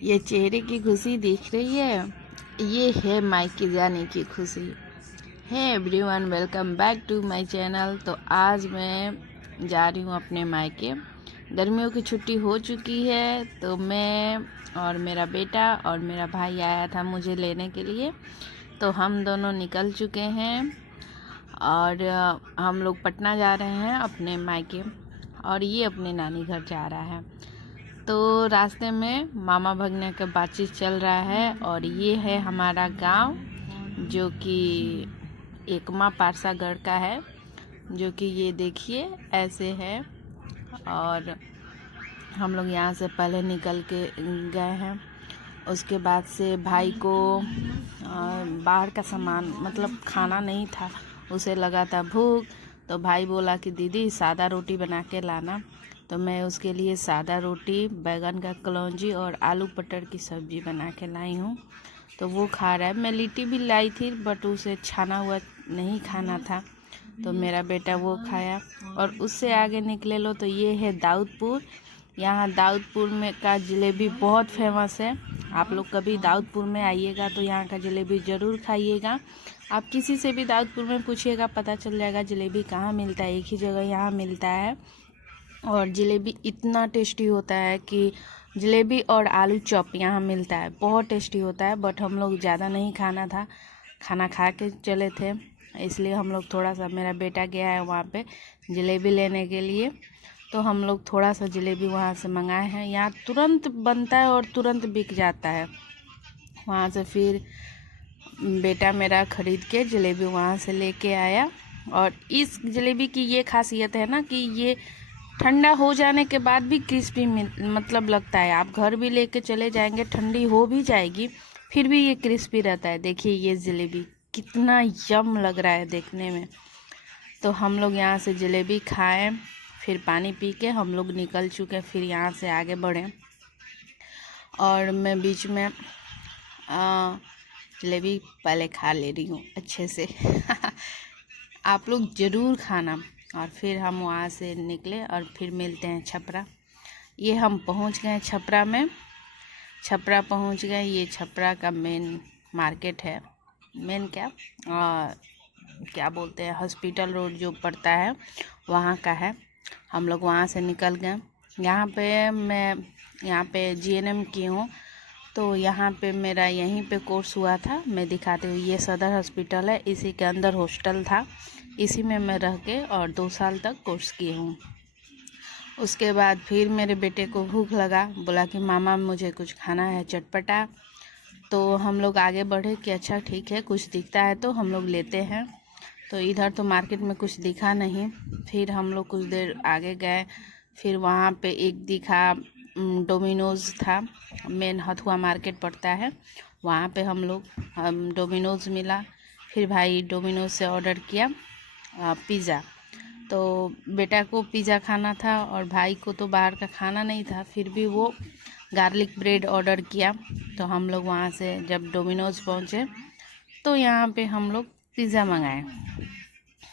ये चेहरे की खुशी दिख रही है, ये है मायके जाने की खुशी। Hey everyone, welcome back to my channel. तो आज मैं जा रही हूँ अपने मायके। गर्मियों की छुट्टी हो चुकी है, तो मैं और मेरा बेटा और मेरा भाई आया था मुझे लेने के लिए। तो हम दोनों निकल चुके हैं और हम लोग पटना जा रहे हैं अपने मायके, और ये अपने नानी घर जा रहा है। तो रास्ते में मामा भगने का बातचीत चल रहा है। और ये है हमारा गांव, जो कि एकमा पारसागढ़ का है, जो कि ये देखिए ऐसे है। और हम लोग यहाँ से पहले निकल के गए हैं। उसके बाद से भाई को बाहर का सामान मतलब खाना नहीं था, उसे लगा था भूख। तो भाई बोला कि दीदी सादा रोटी बना के लाना। तो मैं उसके लिए सादा रोटी, बैगन का कलौंजी और आलू पटर की सब्ज़ी बना के लाई हूँ। तो वो खा रहा है। मैं लिट्टी भी लाई थी, बट उसे छाना हुआ नहीं खाना था, तो मेरा बेटा वो खाया। और उससे आगे निकले लो तो ये है दाऊदपुर। यहाँ दाऊदपुर में का जलेबी बहुत फेमस है। आप लोग कभी दाऊदपुर में आइएगा तो यहाँ का जलेबी ज़रूर खाइएगा। आप किसी से भी दाऊदपुर में पूछिएगा, पता चल जाएगा जलेबी कहाँ मिलता है। एक ही जगह यहाँ मिलता है, और जलेबी इतना टेस्टी होता है कि जलेबी और आलू चॉप यहाँ मिलता है, बहुत टेस्टी होता है। बट हम लोग ज़्यादा नहीं खाना था, खाना खा के चले थे, इसलिए हम लोग थोड़ा सा, मेरा बेटा गया है वहाँ पे जलेबी लेने के लिए, तो हम लोग थोड़ा सा जलेबी वहाँ से मंगाए हैं। यहाँ तुरंत बनता है और तुरंत बिक जाता है। वहाँ से फिर बेटा मेरा ख़रीद के जलेबी वहाँ से लेके आया। और इस जलेबी की ये खासियत है ना कि ये ठंडा हो जाने के बाद भी क्रिस्पी मतलब लगता है। आप घर भी लेके चले जाएंगे, ठंडी हो भी जाएगी, फिर भी ये क्रिस्पी रहता है। देखिए ये जलेबी कितना यम लग रहा है देखने में। तो हम लोग यहाँ से जलेबी खाएं, फिर पानी पी के हम लोग निकल चुके, फिर यहाँ से आगे बढ़ें। और मैं बीच में जलेबी पहले खा ले रही हूँ अच्छे से आप लोग ज़रूर खाना। और फिर हम वहाँ से निकले और फिर मिलते हैं छपरा। ये हम पहुँच गए छपरा में, छपरा पहुँच गए। ये छपरा का मेन मार्केट है, मेन क्या बोलते हैं, हॉस्पिटल रोड जो पड़ता है वहाँ का है। हम लोग वहाँ से निकल गए। मैं यहाँ पे जीएनएम की हूँ, तो यहाँ पे मेरा यहीं पे कोर्स हुआ था। मैं दिखाती हूँ, ये सदर हॉस्पिटल है, इसी के अंदर हॉस्टल था, इसी में मैं रह के और 2 साल तक कोर्स की हूँ। उसके बाद फिर मेरे बेटे को भूख लगा, बोला कि मामा मुझे कुछ खाना है चटपटा। तो हम लोग आगे बढ़े कि अच्छा ठीक है, कुछ दिखता है तो हम लोग लेते हैं। तो इधर तो मार्केट में कुछ दिखा नहीं। फिर हम लोग कुछ देर आगे गए, फिर वहाँ पे एक दिखा, डोमिनोज़ था। मेन हथुआ मार्केट पड़ता है, वहाँ पे हम डोमिनोज़ मिला। फिर भाई डोमिनोज़ से ऑर्डर किया पिज़्ज़ा। तो बेटा को पिज़्ज़ा खाना था और भाई को तो बाहर का खाना नहीं था, फिर भी वो गार्लिक ब्रेड ऑर्डर किया। तो हम लोग वहाँ से जब डोमिनोज़ पहुँचे तो यहाँ पे हम लोग पिज़्ज़ा मंगाए।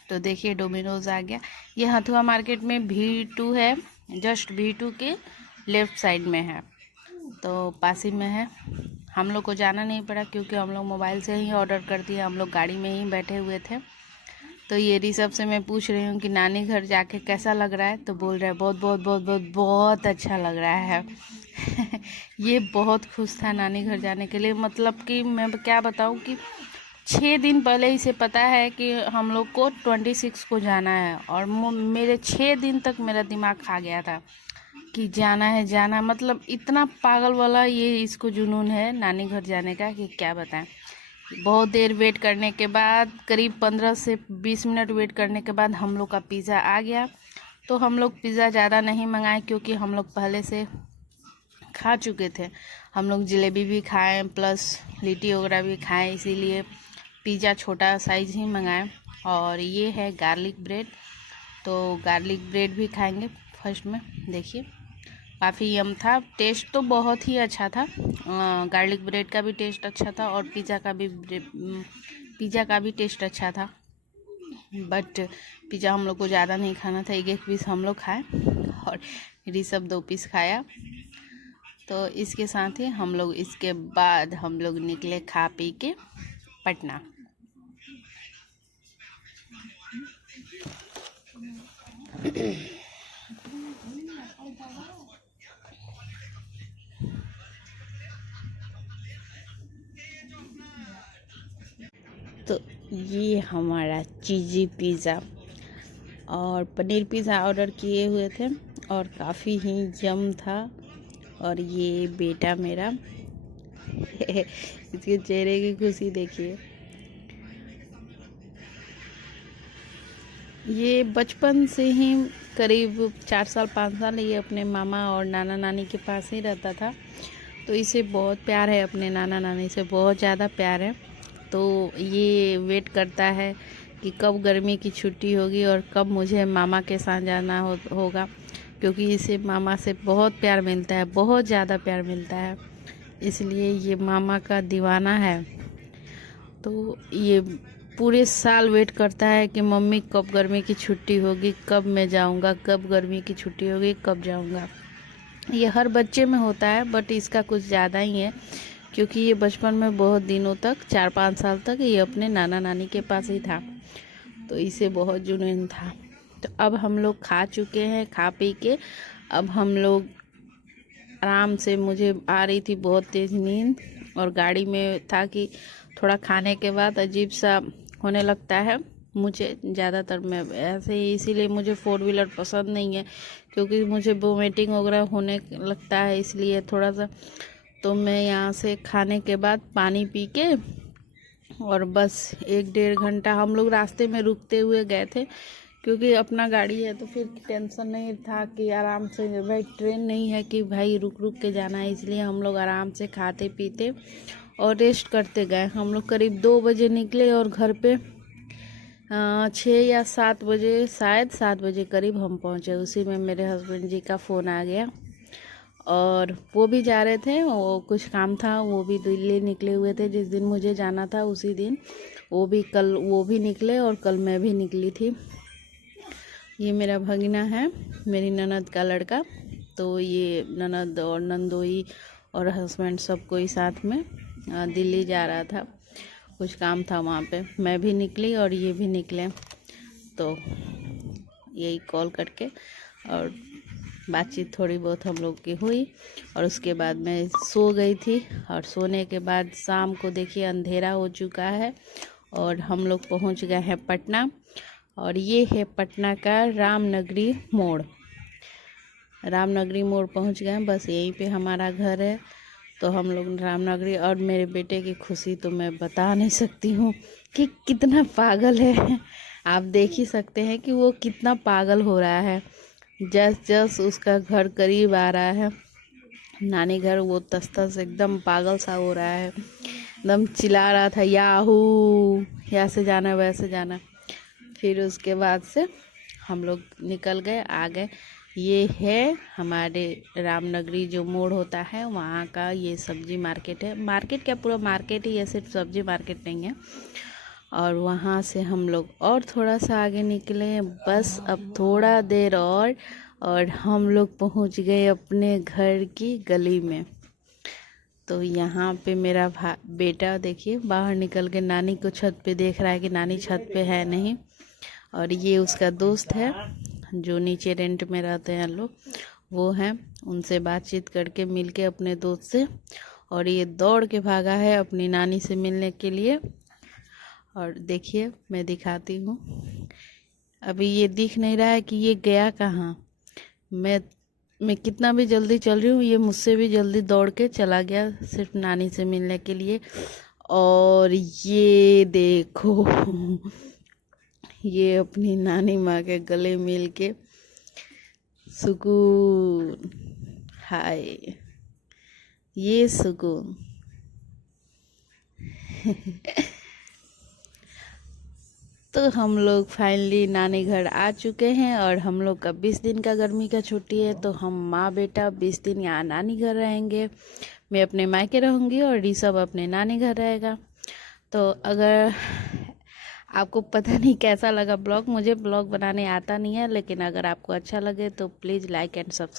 तो देखिए डोमिनोज़ आ गया। ये हथुआ मार्केट में V2 है, जस्ट V2 के लेफ़्ट साइड में है, तो पास ही में है। हम लोग को जाना नहीं पड़ा क्योंकि हम लोग मोबाइल से ही ऑर्डर कर दिया, हम लोग गाड़ी में ही बैठे हुए थे। तो ये ऋषभ से मैं पूछ रही हूँ कि नानी घर जाके कैसा लग रहा है, तो बोल रहा है बहुत बहुत बहुत बहुत बहुत अच्छा लग रहा है ये बहुत खुश था नानी घर जाने के लिए। मतलब कि मैं क्या बताऊँ कि 6 दिन पहले ही से पता है कि हम लोग को 26 को जाना है, और मेरे 6 दिन तक मेरा दिमाग खा गया था कि जाना है जाना। मतलब इतना पागल वाला ये इसको जुनून है नानी घर जाने का कि क्या बताएं। बहुत देर वेट करने के बाद, करीब 15 से 20 मिनट वेट करने के बाद हम लोग का पिज़्ज़ा आ गया। तो हम लोग पिज़्ज़ा ज़्यादा नहीं मंगाए क्योंकि हम लोग पहले से खा चुके थे। हम लोग जलेबी भी खाएँ प्लस लिट्टी वगैरह भी खाएँ, इसीलिए पिज़्ज़ा छोटा साइज़ ही मंगाए। और ये है गार्लिक ब्रेड, तो गार्लिक ब्रेड भी खाएंगे फर्स्ट में। देखिए काफ़ी यम था, टेस्ट तो बहुत ही अच्छा था। गार्लिक ब्रेड का भी टेस्ट अच्छा था और पिज़्ज़ा का भी टेस्ट अच्छा था। बट पिज़्ज़ा हम लोग को ज़्यादा नहीं खाना था, एक पीस हम लोग खाए और ऋषभ 2 पीस खाया। तो इसके साथ ही हम लोग इसके बाद हम लोग निकले खा पी के पटना। तो ये हमारा चीज़ी पिज़्ज़ा और पनीर पिज़्ज़ा ऑर्डर किए हुए थे और काफ़ी ही जम था। और ये बेटा मेरा इसके चेहरे की खुशी देखिए। ये बचपन से ही करीब 4 साल 5 साल ये अपने मामा और नाना नानी के पास ही रहता था। तो इसे बहुत प्यार है, अपने नाना नानी से बहुत ज़्यादा प्यार है। तो ये वेट करता है कि कब गर्मी की छुट्टी होगी और कब मुझे मामा के साथ जाना होगा, क्योंकि इसे मामा से बहुत प्यार मिलता है, बहुत ज़्यादा प्यार मिलता है, इसलिए ये मामा का दीवाना है। तो ये पूरे साल वेट करता है कि मम्मी कब गर्मी की छुट्टी होगी, कब मैं जाऊंगा, कब गर्मी की छुट्टी होगी, कब जाऊंगा। ये हर बच्चे में होता है, बट इसका कुछ ज़्यादा ही है, क्योंकि ये बचपन में बहुत दिनों तक 4-5 साल तक ये अपने नाना नानी के पास ही था, तो इसे बहुत जुनून था। तो अब हम लोग खा चुके हैं, खा पी के अब हम लोग आराम से, मुझे आ रही थी बहुत तेज़ नींद और गाड़ी में था कि थोड़ा खाने के बाद अजीब सा होने लगता है मुझे ज़्यादातर। मैं ऐसे ही, इसीलिए मुझे 4 व्हीलर पसंद नहीं है, क्योंकि मुझे वोमिटिंग वगैरह होने लगता है, इसलिए थोड़ा सा। तो मैं यहाँ से खाने के बाद पानी पी के और बस 1-1.5 घंटा हम लोग रास्ते में रुकते हुए गए थे, क्योंकि अपना गाड़ी है तो फिर टेंशन नहीं था कि आराम से, भाई ट्रेन नहीं है कि भाई रुक रुक के जाना है, इसलिए हम लोग आराम से खाते पीते और रेस्ट करते गए। हम लोग करीब 2 बजे निकले और घर पे 6 या 7 बजे, शायद 7 बजे करीब हम पहुँचे। उसी में मेरे हस्बैंड जी का फ़ोन आ गया और वो भी जा रहे थे, वो कुछ काम था, वो भी दिल्ली निकले हुए थे। जिस दिन मुझे जाना था उसी दिन कल वो भी निकले और कल मैं भी निकली थी। ये मेरा भगीना है, मेरी ननद का लड़का। तो ये ननद और नंदोई और हस्बैंड सब कोई साथ में दिल्ली जा रहा था, कुछ काम था वहाँ पे। मैं भी निकली और ये भी निकले, तो यही कॉल करके और बातचीत थोड़ी बहुत हम लोग की हुई और उसके बाद मैं सो गई थी। और सोने के बाद शाम को देखिए अंधेरा हो चुका है और हम लोग पहुँच गए हैं पटना। और ये है पटना का रामनगरी मोड़। रामनगरी मोड़ पहुँच गए, बस यहीं पे हमारा घर है। तो हम लोग रामनगरी, और मेरे बेटे की खुशी तो मैं बता नहीं सकती हूँ कि कितना पागल है। आप देख ही सकते हैं कि वो कितना पागल हो रहा है। जस उसका घर करीब आ रहा है, नानी घर, वो तस एकदम पागल सा हो रहा है, एकदम चिल्ला रहा था याहू, यहाँ से जाना वैसे जाना। फिर उसके बाद से हम लोग निकल गए, आ गए। ये है हमारे रामनगरी जो मोड़ होता है वहाँ का, ये सब्जी मार्केट है। मार्केट क्या, पूरा मार्केट ही है, सिर्फ सब्जी मार्केट नहीं है। और वहाँ से हम लोग और थोड़ा सा आगे निकले, बस अब थोड़ा देर और हम लोग पहुँच गए अपने घर की गली में। तो यहाँ पे मेरा बेटा देखिए बाहर निकल के नानी को छत पे देख रहा है कि नानी छत पे है नहीं। और ये उसका दोस्त है जो नीचे रेंट में रहते हैं लोग, वो हैं, उनसे बातचीत करके मिलके अपने दोस्त से। और ये दौड़ के भागा है अपनी नानी से मिलने के लिए। और देखिए मैं दिखाती हूँ, अभी ये दिख नहीं रहा है कि ये गया कहाँ। मैं कितना भी जल्दी चल रही हूँ, ये मुझसे भी जल्दी दौड़ के चला गया सिर्फ नानी से मिलने के लिए। और ये देखो ये अपनी नानी माँ के गले मिल के सुकून, हाय ये सुकून। तो हम लोग फाइनली नानी घर आ चुके हैं और हम लोग का 20 दिन का गर्मी का छुट्टी है। तो हम माँ बेटा 20 दिन यहाँ नानी घर रहेंगे। मैं अपने मायके रहूँगी और ऋषभ अपने नानी घर रहेगा। तो अगर आपको पता नहीं कैसा लगा ब्लॉग, मुझे ब्लॉग बनाने आता नहीं है, लेकिन अगर आपको अच्छा लगे तो प्लीज़ लाइक एंड सब्सक्राइब।